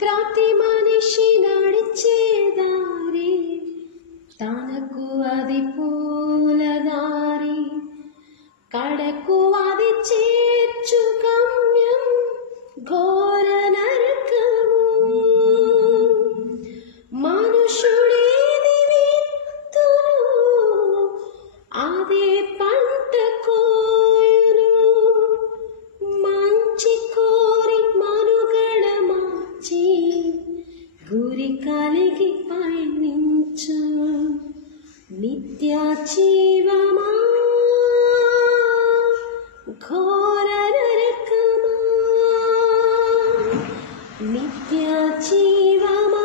ప్రతి మనిషి నడిచే దారి తనకు అది పూలదారి, కడకు అది చేర్చు గమ్యం ఘోర నరకము. మనుషుడేది విత్తును అదే పంట కోయును. మంచి కోరి మనుగడ మార్చి గురి కలిగి పయనించు. నిత్య జీవమా ఘోర నరకమా, నిత్య జీవమా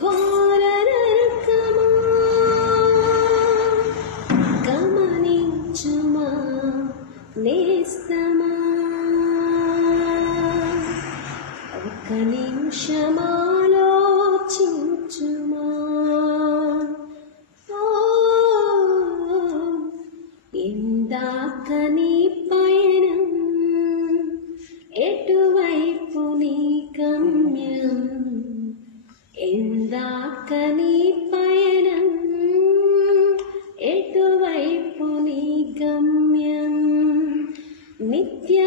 ఘోర నరకమా. గమనించుమా నేస్తమా, ఒక నిమిషమాలోచించుమా. ఎందాక నీ పయనం, ఎటువైపు నీ గమ్యం. ఎందాక నీ పయనం, ఎటువైపు నీ గమ్యం. నిత్య